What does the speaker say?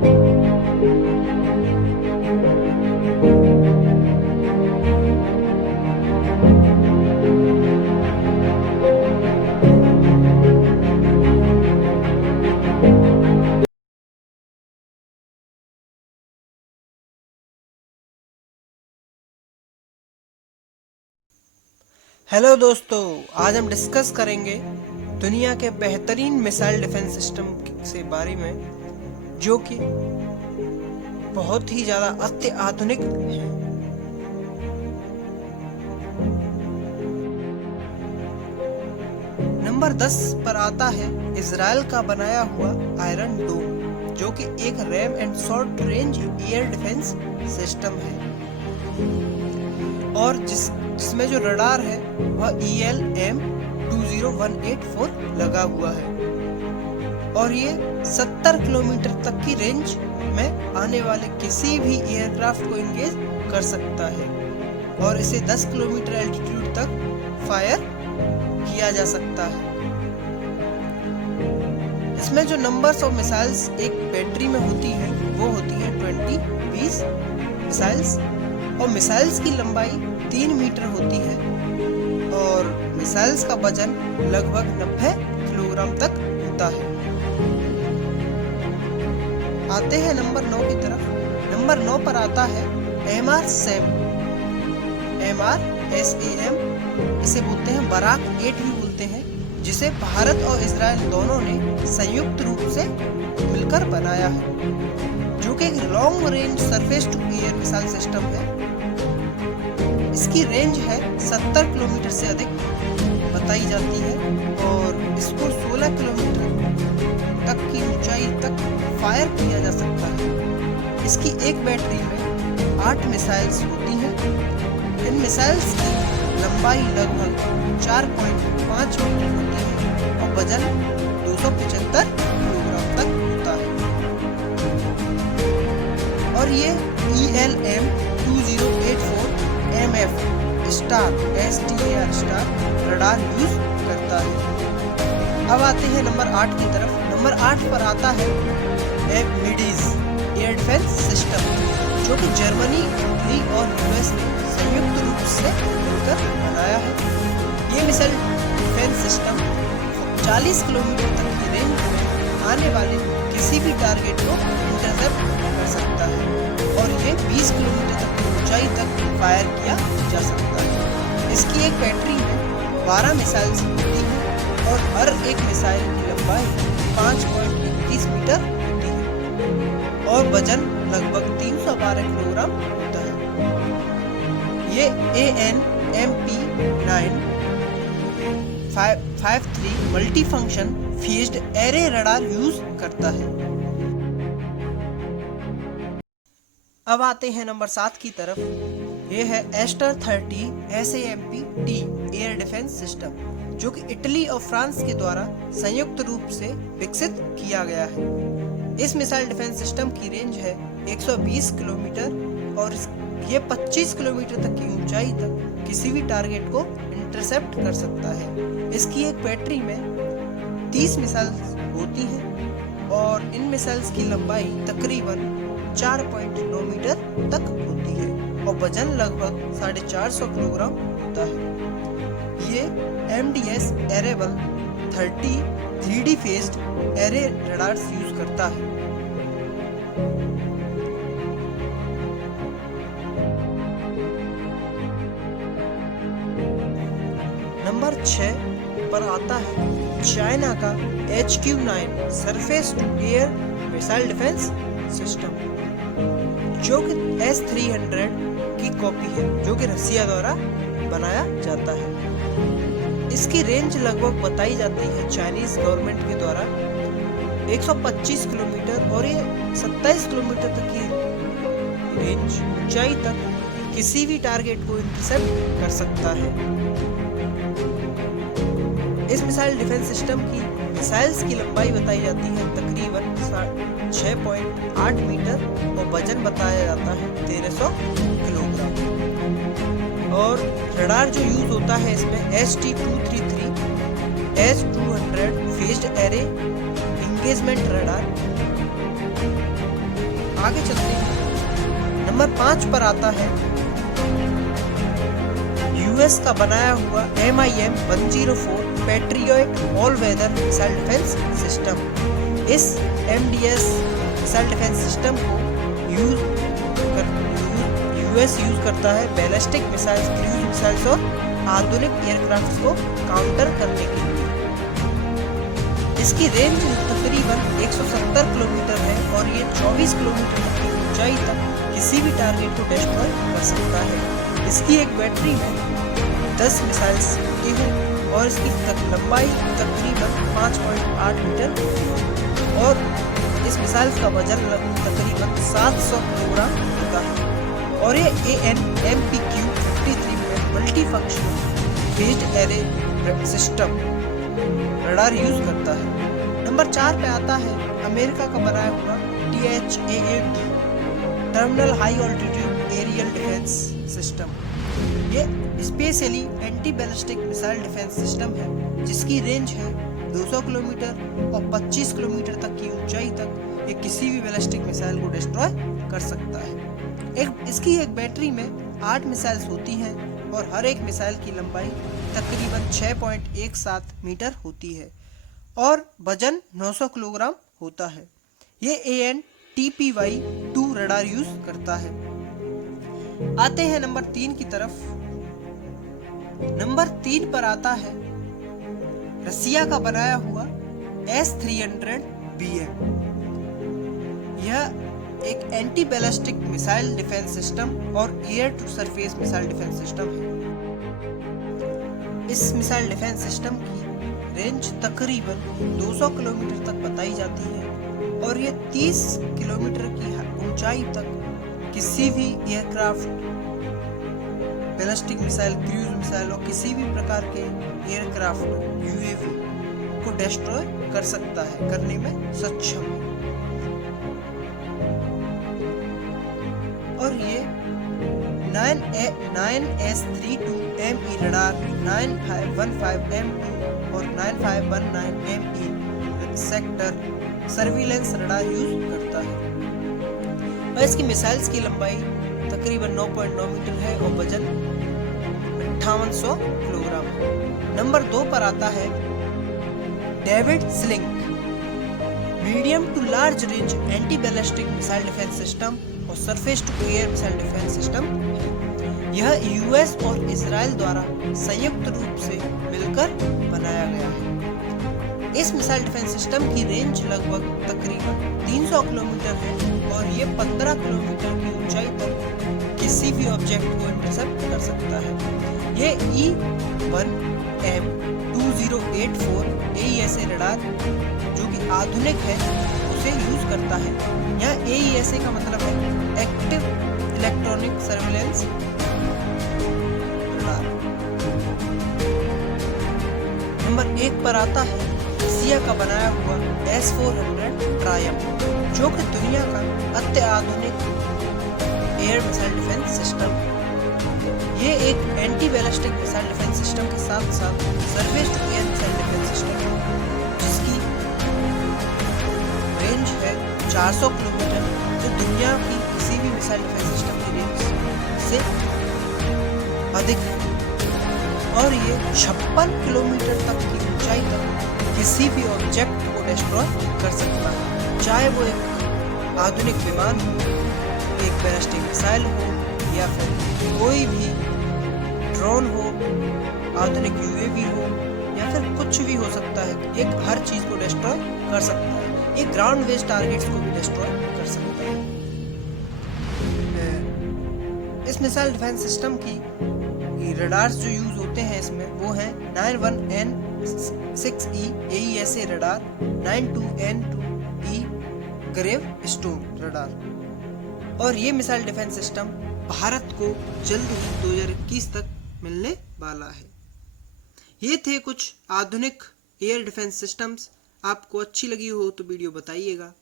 Hello दोस्तों, आज हम डिस्कस करेंगे दुनिया के बेहतरीन मिसाइल डिफेंस सिस्टम से बारे में, जो कि बहुत ही ज़्यादा अत्याधुनिक है। नंबर 10 पर आता है इजराइल का बनाया हुआ आयरन डोम, जो कि एक RAM and short range air defence system है और जिसमें जो रडार है वह ELM-20184 लगा हुआ है और ये 70 किलोमीटर तक की रेंज में आने वाले किसी भी एयरक्राफ्ट को इंगेज कर सकता है और इसे 10 किलोमीटर एल्टीट्यूड तक फायर किया जा सकता है। इसमें जो नंबर्स ऑफ मिसाइल्स एक बैटरी में होती है वो होती है 20 मिसाइल्स और मिसाइल्स की लंबाई 3 मीटर होती है और मिसाइल्स का वजन लगभग 90 किलोग्राम तक होता है। आते हैं नंबर 9 की तरफ। नंबर 9 पर आता है MRSAM, इसे बोलते हैं बराक 8 भी बोलते हैं, जिसे भारत और इजराइल दोनों ने संयुक्त रूप से मिलकर बनाया है, जो कि एक long range surface to air missile system है। इसकी रेंज है 70 किलोमीटर से अधिक बताई जाती है और इसको 16 किलोमीटर तक की ऊंचाई तक फायर किया जा सकता है। इसकी एक बैटरी में 8 मिसाइल्स होती हैं। इन मिसाइल्स की लंबाई लगभग 4.5 मीटर होती है और वजन 275 किलोग्राम तक होता है और ये ELM-2084 MF star radar use करता है। अब आते हैं नंबर 8 की तरफ। नंबर 8 पर आता है मिडीज एयर डिफेंस सिस्टम, जो कि जर्मनी, इटली और यूएस ने संयुक्त रूप से मिलकर बनाया है। ये मिसाइल डिफेंस सिस्टम 40 किलोमीटर तक की रेंज में आने वाले किसी भी टारगेट को इंटरसेप्ट कर सकता है और ये 20 किलोमीटर तक की ऊंचाई तक फायर किया जा सकता है। इसकी एक बैटरी में 12 मिसाइल्स होती हैं और हर एक मिसाइल की लंबाई 5.21 मीटर होती है और वजन लगभग 312 किलोग्राम होता है। ये AN/MP9 53 multi function phased array radar use करता है। अब आते हैं नंबर 7 की तरफ। ये है ester 30 SAMP-T air defence system, जो कि इटली और फ्रांस के द्वारा संयुक्त रूप से विकसित किया गया है। इस मिसाइल डिफेंस सिस्टम की रेंज है 120 किलोमीटर और ये 25 किलोमीटर तक की ऊंचाई तक किसी भी टारगेट को इंटरसेप्ट कर सकता है। इसकी एक बैटरी में 30 मिसाइल्स होती हैं और इन मिसाइल्स की लंबाई तकरीबन 4.9 मीटर तक होती है और वजन लगभग 450 किलोग्राम होता है। ये MDS arable 30 3D phased array radars use करता है। नंबर 6 पर आता है चाइना का HQ-9 surface to air missile defence system, जो कि S-300 की कॉपी है, जो कि रसिया द्वारा बनाया जाता है। इसकी रेंज लगभग बताई जाती है चाइनीज गवर्नमेंट के द्वारा 125 किलोमीटर और ये 27 किलोमीटर तक की रेंज ऊंचाई तक किसी भी टारगेट को इंटरसेप्ट कर सकता है। इस मिसाइल डिफेंस सिस्टम की मिसाइल्स की लंबाई बताई जाती है तकरीबन 6.8 मीटर और वजन बताया जाता है 1300 किलोग्राम और रडार जो यूज होता है इसमें ST-233 S-200 phased array engagement radar आगे चलते हैं। नंबर 5 पर आता है यूएस का बनाया हुआ MIM 104 Patriot all weather missile defence system. इस MDS मिसाइल डिफेंस सिस्टम को यूएस यूज करता है बैलिस्टिक मिसाइल्स, क्रूज मिसाइल्स और आधुनिक एयरक्राफ्ट को काउंटर करने के लिए। इसकी रेंज तकरीबन 170 किलोमीटर है और ये 24 किलोमीटर की ऊंचाई तक किसी भी टारगेट को डिस्ट्रॉय कर सकता है। इसकी एक बैटरी में 10 मिसाइल्स होती हैं और इसकी लंबाई तकरीबन 5.8 मीटर और इस मिसाइल का वजन तकरीबन 700 किलोग्राम होता है और ये AN/MPQ-53 में multi function phased array system radar use करता है। नंबर 4 पे आता है अमेरिका का बनाया हुआ THAAD terminal high altitude aerial defence system. ये specially anti ballistic missile defence system है जिसकी रेंज है 200 किलोमीटर और 25 किलोमीटर तक की ऊंचाई तक ये किसी भी बैलिस्टिक मिसाइल को डिस्ट्रॉय कर सकता है। इसकी एक बैटरी में 8 मिसाइल्स होती हैं और हर एक मिसाइल की लंबाई तकरीबन 6.17 मीटर होती है और वजन 900 किलोग्राम होता है। ये AN/TPY-2 रडार यूज करता है। आते हैं नंबर 3 की तरफ। नंबर 3 पर आता है रसिया का बनाया हुआ S-300BM। यह एक anti ballistic missile defence system और air to surface missile defence system है। इस मिसाइल डिफेंस सिस्टम की रेंज तकरीबन 200 किलोमीटर तक बताई जाती है और ये 30 किलोमीटर की ऊंचाई तक किसी भी aircraft, ballistic missile, cruise missile और किसी भी प्रकार के एयरक्राफ्ट UAV को डिस्ट्रॉय कर सकता है, करने में सक्षम है। और ये 9S32ME रडार, 9515M2 और 9519ME sector surveillance radar use करता है और इसकी मिसाइल्स की लंबाई तकरीबन 9.9 मीटर है और वजन 5800 किलोग्राम है। नंबर 2 पर आता है David Sling medium to large range anti ballistic missile defence system और surface to air missile defence system. यह यूएस और इजराइल द्वारा संयुक्त रूप से मिलकर बनाया गया है। इस मिसाइल डिफेंस सिस्टम की रेंज लगभग तकरीबन 300 किलोमीटर है और ये 15 किलोमीटर की ऊंचाई तक किसी भी ऑब्जेक्ट को इंटरसेप्ट कर सकता है। ये E-1M2084 AESA रडार जो कि आधुनिक है उसे यूज करता है। यहाँ AESA का मतलब है active electronic surveillance radar. Number 1 पर आता है रसिया का बनाया हुआ S-400 ट्रायम्फ जो कि दुनिया का अत्याधुनिक एयर मिसाइल डिफेंस सिस्टम है। ये एक anti ballistic missile defence system के साथ साथ surface to air missile defence system है जिसकी रेंज है 400 किलोमीटर जो दुनिया की किसी भी मिसाइल डिफेंस सिस्टम की रेंज से अधिक है और ये 56 किलोमीटर तक की ऊंचाई तक किसी भी ऑब्जेक्ट को डिस्ट्रॉय कर सकता है, चाहे वो एक आधुनिक विमान हो, एक बैलिस्टिक मिसाइल हो या फिर कोई भी ड्रोन हो, आधुनिक UAV हो या फिर कुछ भी हो सकता है। एक हर चीज को डिस्ट्रॉय कर सकता है। एक ग्राउंड बेस्ड टारगेट्स को भी डिस्ट्रॉय कर सकता है। इस मिसाइल डिफेंस सिस्टम की रडार्स जो यूज होते हैं इसमें वो है 91N6E AESA radar, 92N2E grave stone radar और ये मिसाइल डिफेंस सिस्टम भारत को जल्द ही 2021 तक मिलने वाला है। ये थे कुछ आधुनिक एयर डिफेंस सिस्टम्स। आपको अच्छी लगी हो तो वीडियो बताइएगा।